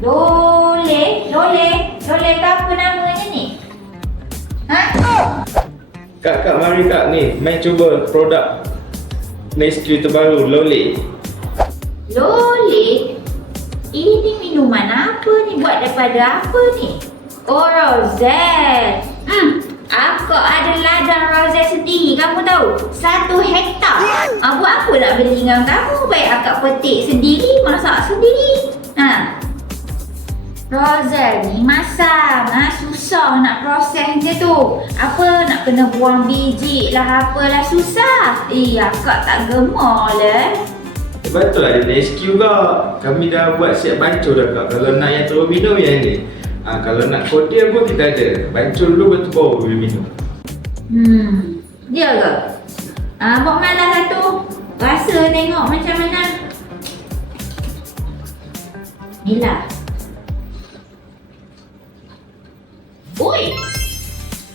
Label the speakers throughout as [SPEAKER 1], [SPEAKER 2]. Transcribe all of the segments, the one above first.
[SPEAKER 1] Lole, Lole, Lole ke apa namanya ni? Ha?
[SPEAKER 2] Kak, kak mari kak ni main cuba produk Nesque terbaru Lole.
[SPEAKER 1] Lole? Ini minuman apa ni? Buat daripada apa ni? Oh, Rosette. Hmm, aku ada ladang Rosette sendiri, kamu tahu? Satu hektar. Ah, buat apa nak beli dengan kamu? Baik akak petik sendiri, masak sendiri. Ha. Rosette ni masak, ha, susah nak prosesnya tu. Apa nak kena buang biji lah apalah susah. Eh, akak tak gemar lah.
[SPEAKER 2] Betul ada Nesque kak. Kami dah buat siap bancur dah kak. Kalau nak yang terus minum yang ni. Ha, kalau nak kodia pun kita ada. Bancur dulu betul baru boleh minum.
[SPEAKER 1] Hmm, dia ke? Ah, buat malah satu. Rasa tengok macam mana. Inilah. Ui,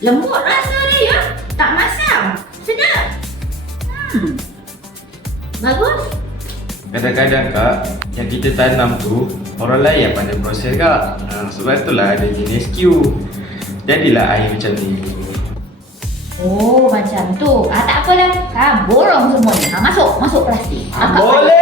[SPEAKER 1] lembut rasa dia ya. Tak masam. Sedap. Hmm, bagus.
[SPEAKER 2] Kadang-kadang kak, yang kita tanam tu orang lain yang pandai proses kak. Ha, sebab itulah ada jenis Q. Jadilah air macam ni.
[SPEAKER 1] Oh, macam tu. Ah, tak apalah. Ha, borong semua ni. Ha, masuk, masuk plastik. Akak
[SPEAKER 2] Boleh!